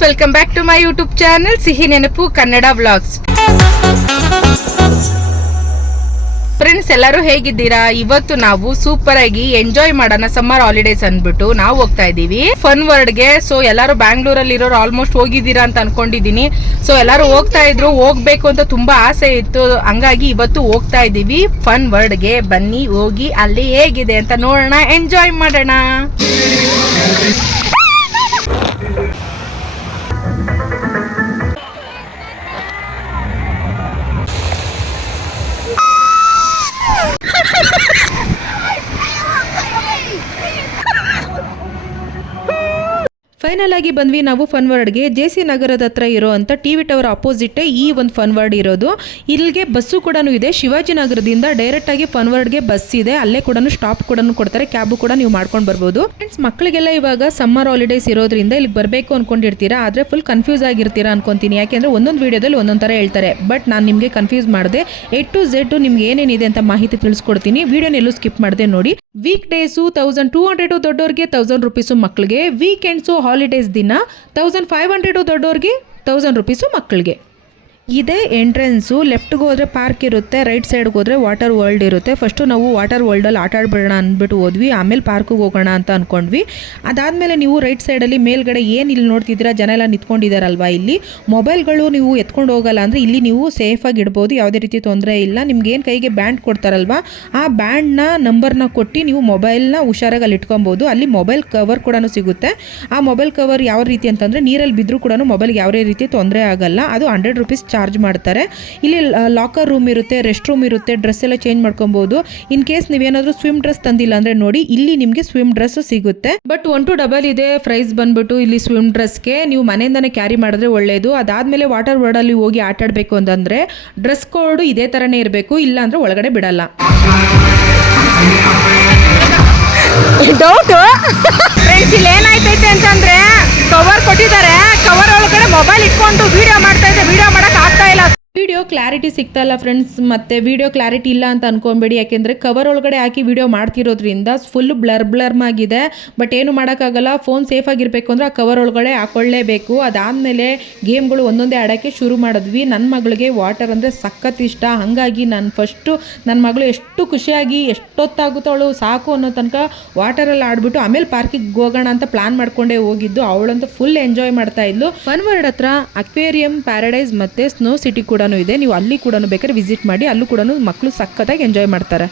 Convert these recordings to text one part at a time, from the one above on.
Friends, welcome back to my YouTube channel Sihi Nenapu Kannada vlogs. Friends, ಎಲ್ಲರೂ ಹೇಗಿದ್ದೀರಾ? ಇವತ್ತು ನಾವು ಸೂಪರ್ ಆಗಿ ಎಂಜಾಯ್ ಮಾಡೋಣ ಸಮ್ಮರ್ ಹಾಲಿಡೇಸ್ ಅಂದ್ಬಿಟ್ಟು ನಾವು ಹೋಗ್ತಾ ಇದೀವಿ ಫನ್ ವರ್ಲ್ಡ್ ಗೆ. ಸೊ ಎಲ್ಲರೂ ಬ್ಯಾಂಗ್ಳೂರಲ್ಲಿ ಇರೋರು ಆಲ್ಮೋಸ್ಟ್ ಹೋಗಿದ್ದೀರಾ ಅಂತ ಅನ್ಕೊಂಡಿದೀನಿ. ಸೊ ಎಲ್ಲರೂ ಹೋಗ್ತಾ ಇದ್ರು, ಹೋಗ್ಬೇಕು ಅಂತ ತುಂಬಾ ಆಸೆ ಇತ್ತು. ಹಂಗಾಗಿ ಇವತ್ತು ಹೋಗ್ತಾ ಇದೀವಿ ಫನ್ ವರ್ಲ್ಡ್ ಗೆ. ಬನ್ನಿ ಹೋಗಿ ಅಲ್ಲಿ ಹೇಗಿದೆ ಅಂತ ನೋಡೋಣ, ಎಂಜಾಯ್ ಮಾಡೋಣ. ಫೈನಲ್ ಆಗಿ ಬಂದ್ವಿ ನಾವು ಫನ್ ವರ್ಡ್ಗೆ. ಜೆ.ಸಿ. ನಗರದ ಹತ್ರ ಇರೋಂಥ ಟಿವಿ ಟವರ್ ಅಪೋಸಿಟ್ ಈ ಒಂದು ಫನ್ ವರ್ಡ್ ಇರೋದು. ಇಲ್ಲಿಗೆ ಬಸ್ಸು ಕೂಡ ಇದೆ. ಶಿವಾಜಿ ನಗರದಿಂದ ಡೈರೆಕ್ಟ್ ಆಗಿ ಫನ್ ವರ್ಡ್ಗೆ ಬಸ್ ಇದೆ. ಅಲ್ಲೇ ಕೂಡ ಸ್ಟಾಪ್ ಕೂಡ ಕೊಡ್ತಾರೆ. ಕ್ಯಾಬ್ ಕೂಡ ನೀವು ಮಾಡ್ಕೊಂಡು ಬರ್ಬೋದು. ಫ್ರೆಂಡ್ಸ್, ಮಕ್ಕಳಿಗೆಲ್ಲ ಇವಾಗ ಸಮ್ಮರ್ ಹಾಲಿಡೇಸ್ ಇರೋದ್ರಿಂದ ಇಲ್ಲಿಗೆ ಬರಬೇಕು ಅನ್ಕೊಂಡಿರ್ತೀರಾ, ಆದ್ರೆ ಫುಲ್ ಕನ್ಫ್ಯೂಸ್ ಆಗಿರ್ತೀರಾ ಅನ್ಕೊಂತೀನಿ. ಯಾಕೆಂದ್ರೆ ಒಂದೊಂದು ವಿಡಿಯೋದಲ್ಲಿ ಒಂದೊಂದು ತರ ಹೇಳ್ತಾರೆ. ಬಟ್ ನಾನು ನಿಮಗೆ ಕನ್ಫ್ಯೂಸ್ ಮಾಡಿದೆ. A to Z ನಿಮ್ಗೆ ಏನೇನಿದೆ ಅಂತ ಮಾಹಿತಿ ತಿಳಿಸ್ಕೊಡ್ತೀನಿ. ವಿಡಿಯೋನ ಎಲ್ಲೂ ಸ್ಕಿಪ್ ಮಾಡದೆ ನೋಡಿ. ವೀಕ್ ಡೇಸು 1200 ದೊಡ್ಡೋರಿಗೆ, 1000 ರುಪೀಸು ಮಕ್ಕಳಿಗೆ. ವೀಕೆಂಡ್ಸು ಹಾಲಿಡೇಸ್ ದಿನ 1500 ದೊಡ್ಡೋರಿಗೆ, 1000 ರುಪೀಸು ಮಕ್ಕಳಿಗೆ. ಇದೇ ಎಂಟ್ರೆನ್ಸು. ಲೆಫ್ಟ್ಗೆ ಹೋದ್ರೆ ಪಾರ್ಕ್ ಇರುತ್ತೆ, ರೈಟ್ ಸೈಡ್ಗೆ ಹೋದ್ರೆ ವಾಟರ್ ವರ್ಲ್ಡ್ ಇರುತ್ತೆ. ಫಸ್ಟು ನಾವು ವಾಟರ್ ವರ್ಲ್ಡಲ್ಲಿ ಆಟ ಆಡ್ಬಿಡೋಣ ಅಂದ್ಬಿಟ್ಟು ಹೋದ್ವಿ. ಆಮೇಲೆ ಪಾರ್ಕಿಗೆ ಹೋಗೋಣ ಅಂತ ಅಂದ್ಕೊಂಡ್ವಿ. ಅದಾದಮೇಲೆ ನೀವು ರೈಟ್ ಸೈಡಲ್ಲಿ ಮೇಲ್ಗಡೆ ಏನು ಇಲ್ಲಿ ನೋಡ್ತಿದ್ದೀರಾ, ಜನ ಎಲ್ಲ ನಿಂತ್ಕೊಂಡಿದ್ದಾರಲ್ವಾ, ಇಲ್ಲಿ ಮೊಬೈಲ್ಗಳು ನೀವು ಎತ್ಕೊಂಡು ಹೋಗಲ್ಲ ಅಂದರೆ ಇಲ್ಲಿ ನೀವು ಸೇಫಾಗಿ ಇಡ್ಬೋದು. ಯಾವುದೇ ರೀತಿ ತೊಂದರೆ ಇಲ್ಲ. ನಿಮ್ಗೆ ಏನು ಕೈಗೆ ಬ್ಯಾಂಡ್ ಕೊಡ್ತಾರಲ್ವಾ, ಆ ಬ್ಯಾಂಡ್ನ ನಂಬರ್ನ ಕೊಟ್ಟು ನೀವು ಮೊಬೈಲ್ನ ಹುಷಾರಾಗಿ ಅಲ್ಲಿ ಇಟ್ಕೊಬೋದು. ಅಲ್ಲಿ ಮೊಬೈಲ್ ಕವರ್ ಕೂಡ ಸಿಗುತ್ತೆ. ಆ ಮೊಬೈಲ್ ಕವರ್ ಯಾವ ರೀತಿ ಅಂತಂದರೆ ನೀರಲ್ಲಿ ಬಿದ್ದರೂ ಕೂಡ ಮೊಬೈಲ್ಗೆ ಯಾವುದೇ ರೀತಿ ತೊಂದರೆ ಆಗಲ್ಲ. ಅದು 100 ರುಪೀಸ್ ಚಾರ್ಜ್ ಮಾಡ್ತಾರೆ. ಇಲ್ಲಿ ಲಾಕರ್ ರೂಮ್ ಇರುತ್ತೆ, ರೆಸ್ಟ್ ರೂಮ್ ಇರುತ್ತೆ, ಡ್ರೆಸ್ ಎಲ್ಲ ಚೇಂಜ್ ಮಾಡ್ಕೊಬಹುದು. ಇನ್ ಕೇಸ್ ನೀವೇನಾದ್ರೂ ಸ್ವಿಮ್ ಡ್ರೆಸ್ ತಂದಿಲ್ಲ ಅಂದ್ರೆ ನೋಡಿ, ಇಲ್ಲಿ ನಿಮಗೆ ಸ್ವಿಮ್ ಡ್ರೆಸ್ ಸಿಗುತ್ತೆ. ಬಟ್ 1 to ಡಬಲ್ ಇದೆ ಪ್ರೈಸ್ ಬಂದ್ಬಿಟ್ಟು ಇಲ್ಲಿ ಸ್ವಿಮ್ ಡ್ರೆಸ್ಗೆ. ನೀವು ಮನೆಯಿಂದಾನೆ ಕ್ಯಾರಿ ಮಾಡಿದ್ರೆ ಒಳ್ಳೇದು. ಅದಾದ್ಮೇಲೆ ವಾಟರ್ ವರ್ಲ್ಡ್ ಅಲ್ಲಿ ಹೋಗಿ ಆಟ ಆಡ್ಬೇಕು ಅಂತಂದ್ರೆ ಡ್ರೆಸ್ ಕೋಡ್ ಇದೇ ತರನೇ ಇರಬೇಕು, ಇಲ್ಲ ಅಂದ್ರೆ ಒಳಗಡೆ ಬಿಡಲ್ಲ. ಡೌಟ್ ಫ್ರೆಂಡ್ಸ್, ಇಲ್ಲಿ ಏನಾಯ್ತೈತೆ ಅಂತಂದ್ರೆ ಕವರ್ ಕೊಟ್ಟಿದ್ದಾರೆ. ಕವರ್ ಒಳಗಡೆ ಮೊಬೈಲ್ ಇಟ್ಕೊಂಡು ವಿಡಿಯೋ ಮಾಡ್ತಾ ಇದ್ದೆ, ವಿಡಿಯೋ ಮಾಡಕ್ ಆಗ್ತಾ ಇಲ್ಲ. ವಿಡಿಯೋ ಕ್ಲಾರಿಟಿ ಸಿಗ್ತಾ ಇಲ್ಲ ಫ್ರೆಂಡ್ಸ್. ಮತ್ತೆ ವಿಡಿಯೋ ಕ್ಲಾರಿಟಿ ಇಲ್ಲ ಅಂತ ಅನ್ಕೊಂಬೇಡಿ. ಯಾಕೆಂದ್ರೆ ಕವರ್ ಒಳಗಡೆ ಹಾಕಿ ವಿಡಿಯೋ ಮಾಡ್ತಿರೋದ್ರಿಂದ ಫುಲ್ ಬ್ಲರ್ ಆಗಿದೆ. ಬಟ್ ಏನು ಮಾಡೋಕ್ಕಾಗಲ್ಲ. ಫೋನ್ ಸೇಫ್ ಆಗಿರ್ಬೇಕು ಅಂದ್ರೆ ಆ ಕವರ್ ಒಳಗಡೆ ಹಾಕೊಳ್ಳೇಬೇಕು. ಅದಾದಮೇಲೆ ಗೇಮ್ಗಳು ಒಂದೊಂದೇ ಆಡೋಕ್ಕೆ ಶುರು ಮಾಡಿದ್ವಿ. ನನ್ನ ಮಗಳಿಗೆ ವಾಟರ್ ಅಂದರೆ ಸಖತ್ ಇಷ್ಟ. ಹಾಗಾಗಿ ನಾನು ಫಸ್ಟು ನನ್ನ ಮಗಳು ಎಷ್ಟು ಖುಷಿಯಾಗಿ ಎಷ್ಟೊತ್ತಾಗುತ್ತೋ ಅವಳು ಸಾಕು ಅನ್ನೋ ತನಕ ವಾಟರಲ್ಲಿ ಆಡ್ಬಿಟ್ಟು ಆಮೇಲೆ ಪಾರ್ಕಿಗೆ ಹೋಗೋಣ ಅಂತ ಪ್ಲಾನ್ ಮಾಡ್ಕೊಂಡೇ ಹೋಗಿದ್ದು. ಅವಳಂತೂ ಫುಲ್ ಎಂಜಾಯ್ ಮಾಡ್ತಾ ಇದ್ಲು. ಫನ್ ವರ್ಲ್ಡ್ ಹತ್ರ ಅಕ್ವೇರಿಯಂ, ಪ್ಯಾರಡೈಸ್ ಮತ್ತೆ ಸ್ನೋ ಸಿಟಿ ಕೂಡ ಇದೆ. ನೀವು ಅಲ್ಲಿ ಕೂಡ ಬೇಕಾದ್ರೆ ವಿಸಿಟ್ ಮಾಡಿ. ಅಲ್ಲೂ ಕೂಡ ಮಕ್ಕಳು ಸಖತ್ತಾಗಿ ಎಂಜಾಯ್ ಮಾಡ್ತಾರೆ.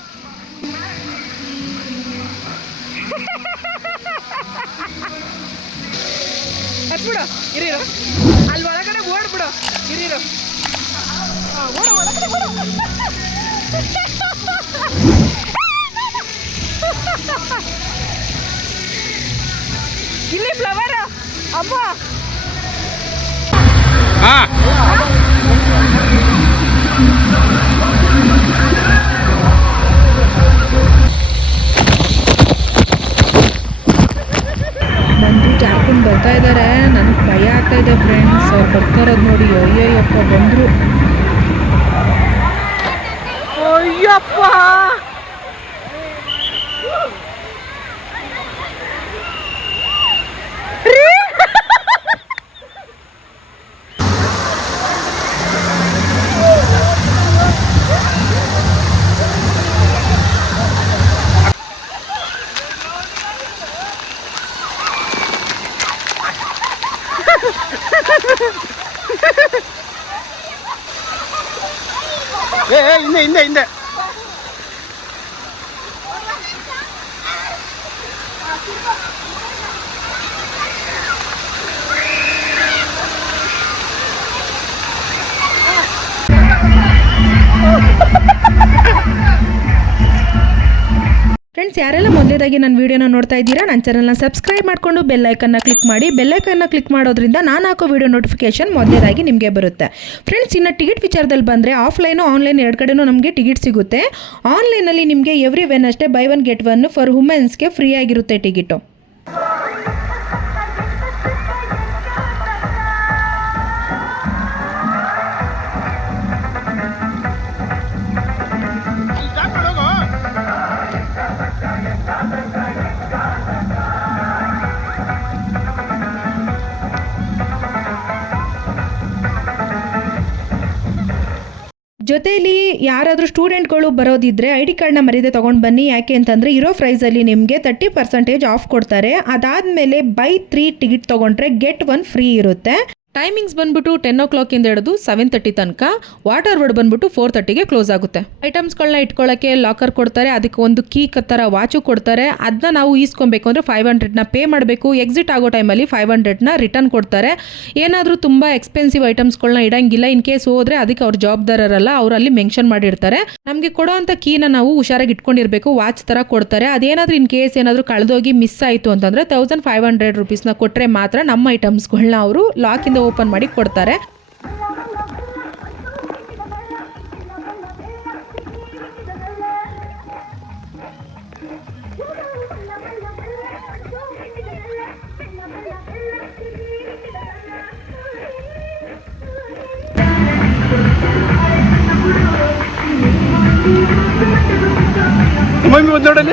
ಅಲ್ಲಿ ಒಳಗಡೆ ಓಡ್ಬಿಡು. ಇಲ್ಲಿ ಫ್ಲವರ್ ಅಮ್ಮ. ಬಂದು ಜಾರ್ಕೊಂಡು ಬರ್ತಾ ಇದ್ದಾರೆ. ನನಗೆ ಭಯ ಆಗ್ತಾ ಇದೆ ಫ್ರೆಂಡ್ಸ್. ಅವ್ರು ಬರ್ತಾ ಇರೋದು ನೋಡಿ. ಅಯ್ಯಯ್ಯಪ್ಪ ಬಂದರು. ಅಯ್ಯಪ್ಪ, ಹಿಂದೆ ಫ್ರೆಂಡ್ಸ್, ಯಾರೆಲ್ಲ ಮೊದಲೇದಾಗಿ ನನ್ನ ವಿಡಿಯೋನ ನೋಡ್ತಾ ಇದ್ದೀರಾ, ನನ್ನ ಚಾನಲ್ನ ಸಬ್ಸ್ಕ್ರೈಬ್ ಮಾಡಿಕೊಂಡು ಬೆಲ್ ಐಕನ್ನ ಕ್ಲಿಕ್ ಮಾಡಿ. ಬೆಲ್ ಐಕನ್ನ ಕ್ಲಿಕ್ ಮಾಡೋದ್ರಿಂದ ನಾನು ಹಾಕೋ ವಿಡಿಯೋ ನೋಟಿಫಿಕೇಶನ್ ಮೊದಲೇದಾಗಿ ನಿಮಗೆ ಬರುತ್ತೆ. ಫ್ರೆಂಡ್ಸ್, ಇನ್ನು ಟಿಕೆಟ್ ವಿಚಾರದಲ್ಲಿ ಬಂದರೆ ಆಫ್ಲೈನು ಆನ್ಲೈನ್ ಎರಡು ಕಡೆನೂ ನಮಗೆ ಟಿಕೆಟ್ ಸಿಗುತ್ತೆ. ಆನ್ಲೈನಲ್ಲಿ ನಿಮಗೆ every Wednesday buy 1 get 1 for ವುಮೆನ್ಸ್ಗೆ ಫ್ರೀ ಆಗಿರುತ್ತೆ ಟಿಕೆಟು. ಜೊತೆಯಲ್ಲಿ ಯಾರಾದರೂ ಸ್ಟೂಡೆಂಟ್ಗಳು ಬರೋದಿದ್ರೆ ಐ ಡಿ ಕಾರ್ಡ್ನ ಮರೀದೆ ತೊಗೊಂಡು ಬನ್ನಿ. ಯಾಕೆ ಅಂತಂದರೆ ಇರೋ ಪ್ರೈಸಲ್ಲಿ ನಿಮಗೆ 30% ಆಫ್ ಕೊಡ್ತಾರೆ. ಅದಾದಮೇಲೆ ಬೈ 3 ಟಿಕೆಟ್ ತೊಗೊಂಡ್ರೆ ಗೆಟ್ 1 ಫ್ರೀ ಇರುತ್ತೆ. ಟೈಮಿಂಗ್ಸ್ ಬಂದ್ಬಿಟ್ಟು 10 o'clock ಇಂದ ಹಿಡಿದು 7:30 ತನಕ. ವಾಟರ್ ವರ್ಡ್ ಬಂದ್ಬಿಟ್ಟು 4:30ಗೆ ಕ್ಲೋಸ್ ಆಗುತ್ತೆ. ಐಟಮ್ಸ್ಗಳನ್ನ ಇಟ್ಕೊಳ್ಳೋಕ್ಕೆ ಲಾಕರ್ ಕೊಡ್ತಾರೆ, ಅದಕ್ಕೆ ಒಂದು ಕೀ ಥರ ವಾಚು ಕೊಡ್ತಾರೆ. ಅದನ್ನ ನಾವು ಈಸ್ಕೊಬೇಕು ಅಂದರೆ 500ನ ಪೇ ಮಾಡಬೇಕು. ಎಕ್ಸಿಟ್ ಆಗೋ ಟೈಮಲ್ಲಿ 500ನ ರಿಟರ್ನ್ ಕೊಡ್ತಾರೆ. ಏನಾದರೂ ತುಂಬ ಎಕ್ಸ್ಪೆನ್ಸಿವ್ ಐಟಮ್ಸ್ಗಳನ್ನ ಇಡಂಗಿಲ್ಲ. ಇನ್ ಕೇಸ್ ಹೋದರೆ ಅದಕ್ಕೆ ಅವ್ರ ಜವಾಬ್ದಾರರಲ್ಲ, ಅವರಲ್ಲಿ ಮೆನ್ಷನ್ ಮಾಡಿರ್ತಾರೆ. ನಮಗೆ ಕೊಡೋ ಅಂಥ ಕೀನ ನಾವು ಹುಷಾರಾಗಿ ಇಟ್ಕೊಂಡಿರಬೇಕು. ವಾಚ್ ಥರ ಕೊಡ್ತಾರೆ. ಅದೇನಾದರೂ ಇನ್ ಕೇಸ್ ಏನಾದರೂ ಕಳೆದೋಗಿ ಮಿಸ್ ಆಯಿತು ಅಂತಂದರೆ 1500 rupeesನ ಕೊಟ್ಟರೆ ಮಾತ್ರ ನಮ್ಮ ಐಟಮ್ಸ್ಗಳನ್ನ ಅವರು ಲಾಕಿಂದ ಓಪನ್ ಮಾಡಿ ಕೊಡ್ತಾರೆ. ನೋಡಲಿ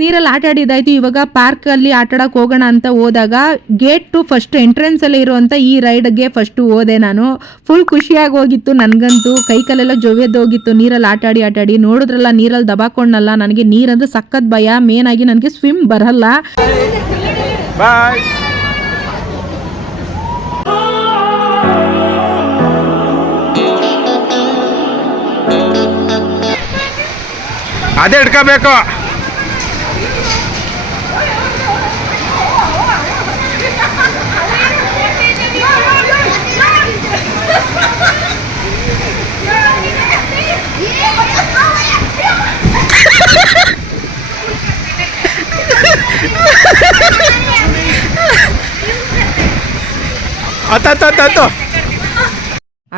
ನೀರಲ್ಲಿ ಆಟ ಆಡಿದಾಯ್ತು. ಇವಾಗ ಪಾರ್ಕ್ ಅಲ್ಲಿ ಆಟ ಆಡಕ್ ಹೋಗೋಣ ಅಂತ ಹೋದಾಗ ಗೇಟ್ ಟು ಫಸ್ಟ್ ಎಂಟ್ರೆನ್ಸ್ ಅಲ್ಲಿ ಇರುವಂತ ಈ ರೈಡ್ಗೆ ಫಸ್ಟ್ ಹೋದೆ ನಾನು. ಫುಲ್ ಖುಷಿಯಾಗಿ ಹೋಗಿತ್ತು ನನಗಂತೂ. ಕೈ ಕಾಲೆಲ್ಲ ಜೊವೆದೋಗಿತ್ತು ನೀರಲ್ಲಿ ಆಟ ಆಡಿ. ನೋಡಿದ್ರಲ್ಲ ನೀರಲ್ಲಿ ದಬಾಕೊಂಡಲ್ಲ. ನನಗೆ ನೀರಂದ್ರೆ ಸಖತ್ ಭಯ. ಮೇನ್ ಆಗಿ ನನಗೆ ಸ್ವಿಮ್ ಬರಲ್ಲ. ಅದೇ ಇಟ್ಕೋಬೇಕು.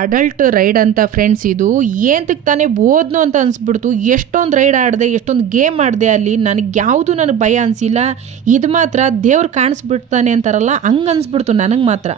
ಅಡಲ್ಟ್ ರೈಡ್ ಅಂತ ಫ್ರೆಂಡ್ಸ್ ಇದು. ಏಂತಕ್ಕೆ ತಾನೇ ಓದ್ನು ಅಂತ ಅನ್ಸ್ಬಿಡ್ತು. ಎಷ್ಟೊಂದು ರೈಡ್ ಆಡಿದೆ, ಎಷ್ಟೊಂದು ಗೇಮ್ ಆಡಿದೆ ಅಲ್ಲಿ. ನನಗೆ ಯಾವುದು ನನಗೆ ಭಯ ಅನಿಸಿಲ್ಲ. ಇದು ಮಾತ್ರ ದೇವ್ರು ಕಾಣಿಸ್ಬಿಡ್ತಾನೆ ಅಂತಾರಲ್ಲ, ಹಂಗೆ ಅನ್ಸ್ಬಿಡ್ತು ನನಗೆ ಮಾತ್ರ.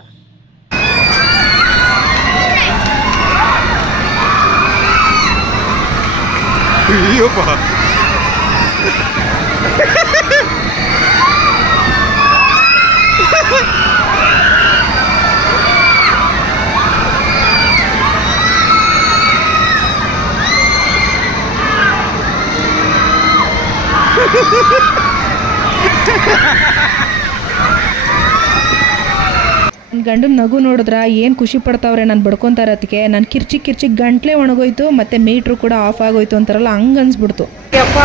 ಗಂಡನ ನಗು ನೋಡಿದ್ರ ಏನು ಖುಷಿ ಪಡ್ತಾವ್ರೆ ನಾನು ಬಡ್ಕೊತಾ ಇರೋದಕ್ಕೆ. ನಾನು ಕಿರ್ಚಿ ಗಂಟ್ಲೆ ಒಣಗೋಯ್ತು, ಮತ್ತೆ ಮೀಟ್ರು ಕೂಡ ಆಫ್ ಆಗೋಯ್ತು ಅಂತಾರಲ್ಲ, ಹಂಗೆ ಅನ್ಸ್ಬಿಡ್ತು. ಯಪ್ಪ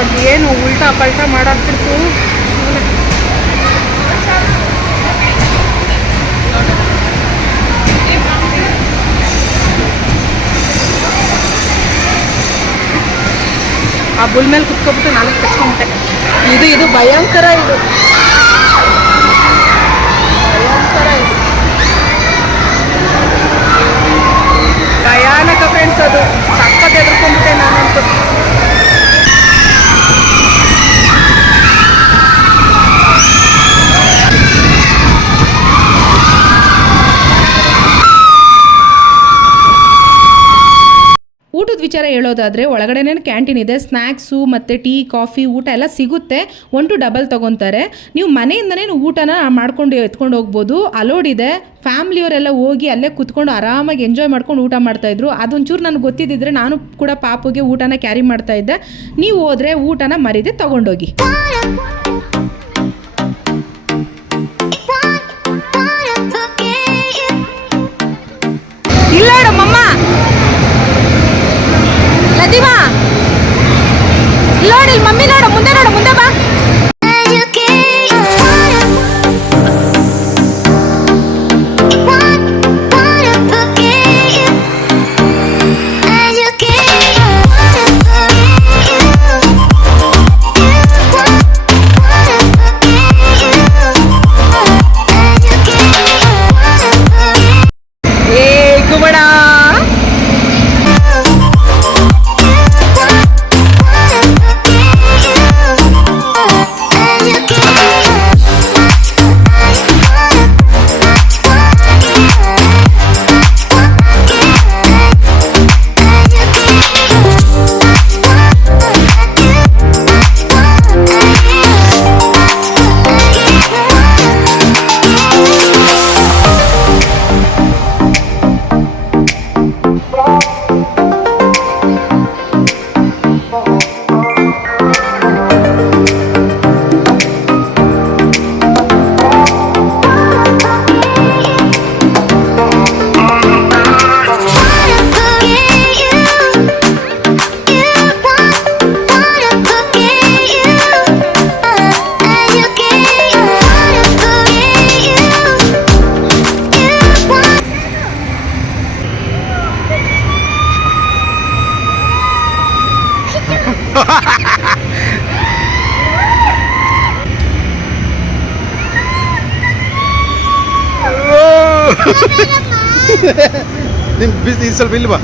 ಅದೇನು ಉಲ್ಟಾ ಪಲ್ಟಾ ಮಾಡಾಕ್ಬಿಡ್ತು. ಆ ಬುಲ್ ಮೇಲೆ ಕುತ್ಕೊಬಿಟ್ಟು ನಾಲ್ಕು ಕಚ್ಕೊಂಬಿಟ್ಟೆ. ಇದು ಭಯಂಕರ, ಇದು ಭಯಂಕರ, ಇದು ಭಯಾನಕ ಫ್ರೆಂಡ್ಸ್. ಅದು ಸಕ್ಕತ್ ಎದ್ಕೊಂಡ್ಬಿಟ್ಟೆ ನಾನಂತೂ. ಊಟದ ವಿಚಾರ ಹೇಳೋದಾದರೆ ಒಳಗಡೆನೇ ಕ್ಯಾಂಟೀನ್ ಇದೆ. ಸ್ನ್ಯಾಕ್ಸು ಮತ್ತು ಟೀ ಕಾಫಿ ಊಟ ಎಲ್ಲ ಸಿಗುತ್ತೆ. 1 to 2 ತೊಗೊತಾರೆ. ನೀವು ಮನೆಯಿಂದನೇ ಊಟನ ಮಾಡ್ಕೊಂಡು ಎತ್ಕೊಂಡು ಹೋಗ್ಬೋದು. ಅಲೋಡ್ ಇದೆ. ಫ್ಯಾಮ್ಲಿಯವರೆಲ್ಲ ಹೋಗಿ ಅಲ್ಲೇ ಕುತ್ಕೊಂಡು ಆರಾಮಾಗಿ ಎಂಜಾಯ್ ಮಾಡ್ಕೊಂಡು ಊಟ ಮಾಡ್ತಾಯಿದ್ರು. ಅದೊಂಚೂರು ನನಗೆ ಗೊತ್ತಿದ್ದಿದ್ರೆ ನಾನು ಕೂಡ ಪಾಪುಗೆ ಊಟನ ಕ್ಯಾರಿ ಮಾಡ್ತಾಯಿದ್ದೆ. ನೀವು ಹೋದರೆ ಊಟನ ಮರಿದೆ ತೊಗೊಂಡೋಗಿ. ಇಲ್ಲ ಮಮ್ಮ ಲದಿಮಾ, ನೋಡಿ ಮಮ್ಮಿ, ನೋಡು ಮುಂದೆ, ನೋಡು ಮುಂದೆ ಬಾ. ನಿನ್ ಬಿಸಿ ಸ್ವಲ್ಪ ಇಲ್ಲಿ ಬಾ.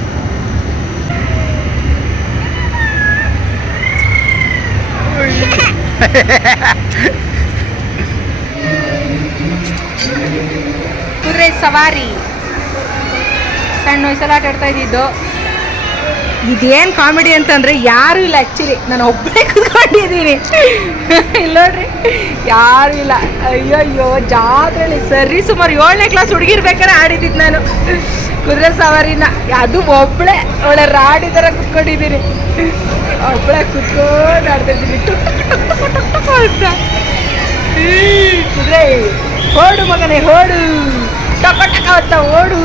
ಕುದುರೆ ಸವಾರಿ ಸಣ್ಣ ವಯಸ್ಸಲ್ಲಿ ಆಟ ಆಡ್ತಾ ಇದ್ದಿದ್ದು. ಇದೇನು ಕಾಮಿಡಿ ಅಂತಂದರೆ ಯಾರೂ ಇಲ್ಲ. ಆ್ಯಕ್ಚುಲಿ ನಾನು ಒಬ್ಬಳೇ ಕೂತ್ಕೊಂಡಿದ್ದೀನಿ. ಇಲ್ಲ ನೋಡ್ರಿ, ಯಾರೂ ಇಲ್ಲ. ಅಯ್ಯಯ್ಯೋ, ಜಾತ್ರೆಯಲ್ಲಿ ಸರಿ ಸುಮಾರು 7ನೇ ಕ್ಲಾಸ್ ಹುಡುಗಿರ್ಬೇಕಾದ್ರೆ ಆಡಿದ್ದಿದ್ದು ನಾನು ಕುದುರೆ ಸವಾರಿನ. ಅದು ಒಬ್ಬಳೇ ಒಳ್ಳೆ ರಾಡಿ ಥರ ಕೂತ್ಕೊಂಡಿದ್ದೀನಿ. ಒಬ್ಬಳೇ ಕೂತ್ಕೊಂಡು ಆಡ್ತಾಯಿದ್ದೀನಿ ಅಂತ. ಕುದುರೆ ಓಡು ಮಗನೇ ಓಡು, ಟಕ ಟಕ ಅಂತ ಓಡು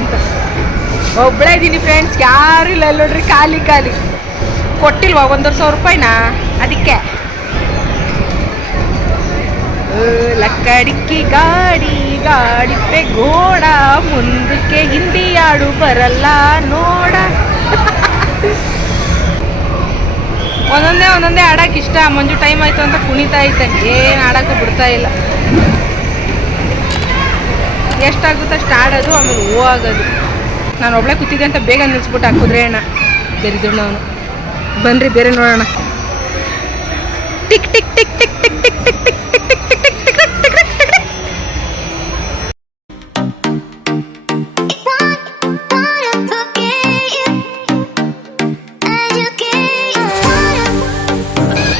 ಅಂತ. ಒಬ್ಬಳೇ ಇದ್ದೀನಿ ಫ್ರೆಂಡ್ಸ್, ಯಾರು ಇಲ್ಲ. ನೋಡ್ರಿ, ಖಾಲಿ ಖಾಲಿ. ಕೊಟ್ಟಿಲ್ವಾ 1,500 ರೂಪಾಯಿನ? ಅದಕ್ಕೆ ಲಕ್ಕಡಿಕ್ಕಿ ಗಾಡಿ ಗಾಡಿಪೆ ಗೋಡ, ಮುಂದಕ್ಕೆ ಹಿಂದಿಯಾಡು ಬರಲ್ಲ ನೋಡ. ಒಂದೊಂದೇ ಆಡಕ್ಕೆ ಇಷ್ಟ. ಮಂಜು ಟೈಮ್ ಆಯಿತು ಅಂತ ಕುಣಿತಾ ಇದ್ದೆ, ಏನು ಆಡೋಕ್ಕೂ ಬಿಡ್ತಾ ಇಲ್ಲ. ಎಷ್ಟಾಗುತ್ತೋ ಅಷ್ಟು ಆಡೋದು, ಆಮೇಲೆ ಹೋಗೋದು. ನಾನು ಒಬ್ಬಳೇ ಕೂತಿದ್ದೆ ಅಂತ ಬೇಗ ನಿಲ್ಲಿಸ್ಬಿಟ್ಟು ಹಾಕಿದ್ರೆ ಅಣ್ಣ ಬೇರಿದ್ರು. ಅವನು ಬನ್ನಿರಿ ಬೇರೆ ನೋಡೋಣ. Tick tick tick tick tick tick tick tick tick tick tick tick tick tick tick tick tick.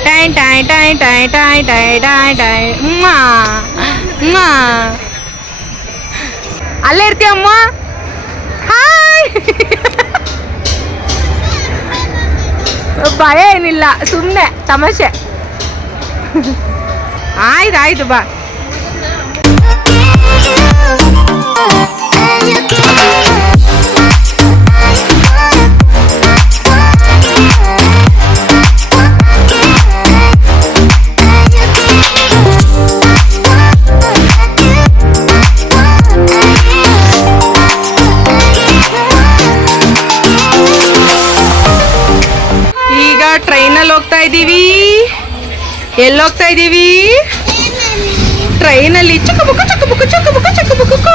Tie tie tie tie tie tie tie tie. ಅಲ್ಲೇ ಇರ್ತೀಯಮ್ಮ. ಹಾಯ್. ಭಯ ಏನಿಲ್ಲ, ಸುಮ್ಮನೆ ತಮಾಷೆ. ಆಯ್ತು ಬಾ. ಟ್ರೈನಲ್ಲಿ ಹೋಗ್ತಾ ಇದ್ದೀವಿ. ಎಲ್ಲಿ ಹೋಗ್ತಾ ಇದ್ದೀವಿ? ಟ್ರೈನಲ್ಲಿ. ಚಕ್ಕಬುಕ್ಕು ಚಕ್ಕಬುಕ್ಕು ಚಕ್ಕಬುಕ್ಕು ಚಕ್ಕಬುಕ್ಕು.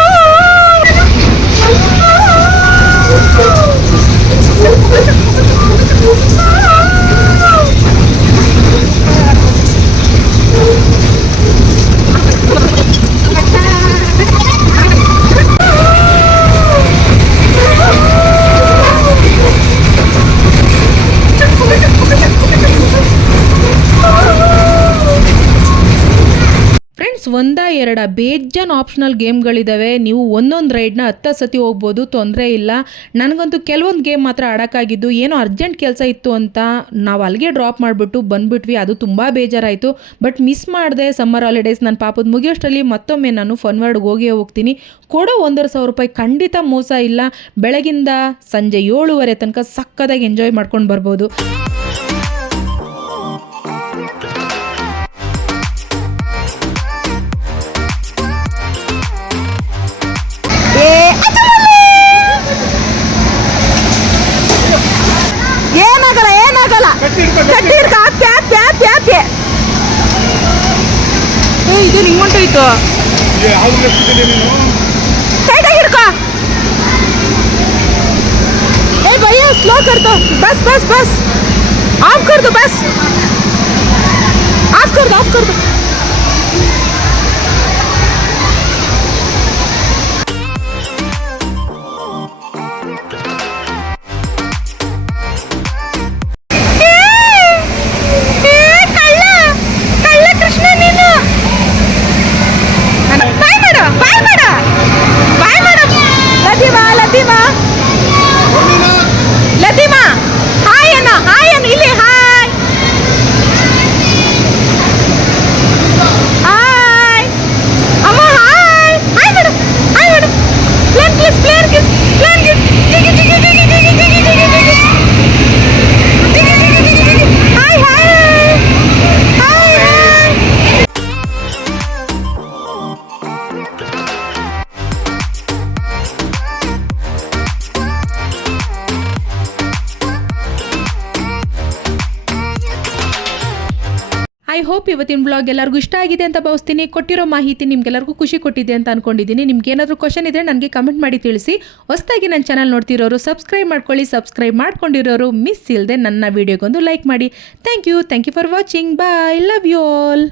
ಫ್ರೆಂಡ್ಸ್, ಒಂದಾ ಎರಡ ಬೇಜಾನ್ ಆಪ್ಷನಲ್ ಗೇಮ್ಗಳಿದ್ದಾವೆ. ನೀವು ಒಂದೊಂದು ರೈಡ್ನ 10 ಸತಿ ಹೋಗ್ಬೋದು, ತೊಂದರೆ ಇಲ್ಲ. ನನಗಂತೂ ಕೆಲವೊಂದು ಗೇಮ್ ಮಾತ್ರ ಆಡೋಕ್ಕಾಗಿದ್ದು, ಏನೋ ಅರ್ಜೆಂಟ್ ಕೆಲಸ ಇತ್ತು ಅಂತ ನಾವು ಅಲ್ಲಿಗೆ ಡ್ರಾಪ್ ಮಾಡಿಬಿಟ್ಟು ಬಂದುಬಿಟ್ವಿ. ಅದು ತುಂಬ ಬೇಜಾರಾಯಿತು. ಬಟ್ ಮಿಸ್ ಮಾಡಿದೆ ಸಮ್ಮರ್ ಹಾಲಿಡೇಸ್. ನನ್ನ ಪಾಪದ ಮುಗಿಯೋಷ್ಟರಲ್ಲಿ ಮತ್ತೊಮ್ಮೆ ನಾನು ಫನ್ ವರ್ಲ್ಡ್ಗೆ ಹೋಗೇ ಹೋಗ್ತೀನಿ. ಕೊಡೋ 1,500 ರೂಪಾಯಿ ಖಂಡಿತ ಮೋಸ ಇಲ್ಲ. ಬೆಳಗಿಂದ ಸಂಜೆ 7:30 ತನಕ ಸಕ್ಕದಾಗಿ ಎಂಜಾಯ್ ಮಾಡ್ಕೊಂಡು ಬರ್ಬೋದು. ಏನಾಗಲ್ಲ ಇದು ನಿಂಗೊಂಟೋಯ್ತು. ಹಿಡ್ಕೋ. ಏ ಭಯ್ಯ, ಸ್ಲೋ ಕರ್ದು. ಬಸ್ ಬಸ್ ಬಸ್ ಆಫ್ ಕರ್ದು. ಬಸ್ ಆಫ್ ಕರ್ದು. ಲತಿಮಾ ಹಾಯ್ ಅನ್ನು ಇಲ್ಲಿ ಹಾಯ್ ಅಮ್ಮ ಹಾಯ್ ಮೇಡಮ್ ಪ್ಲೇನ್ ಕಿಸ್ ಐ ಹೋಪ್ ಇವತ್ತಿನ ಬ್ಲಾಗ್ ಎಲ್ಲರಿಗೂ ಇಷ್ಟ ಆಗಿದೆ ಅಂತ ಭಾವಿಸ್ತೀನಿ. ಕೊಟ್ಟಿರೋ ಮಾಹಿತಿ ನಿಮ್ಗೆಲ್ಲರಿಗೂ ಖುಷಿ ಕೊಟ್ಟಿದೆ ಅಂತ ಅನ್ಕೊಂಡಿದ್ದೀನಿ. ನಿಮ್ಗೆ ಏನಾದರೂ ಕ್ವಶನ್ ಇದ್ದರೆ ನನಗೆ ಕಮೆಂಟ್ ಮಾಡಿ ತಿಳಿಸಿ. ಹೊಸದಾಗಿ ನನ್ನ ಚಾನಲ್ ನೋಡ್ತಿರೋರು ಸಬ್ಸ್ಕ್ರೈಬ್ ಮಾಡ್ಕೊಳ್ಳಿ. ಸಬ್ಸ್ಕ್ರೈಬ್ ಮಾಡ್ಕೊಂಡಿರೋರು ಮಿಸ್ ಇಲ್ಲದೆ ನನ್ನ ವಿಡಿಯೋಗೊಂದು ಲೈಕ್ ಮಾಡಿ. Thank you for watching. Bye. Love you all.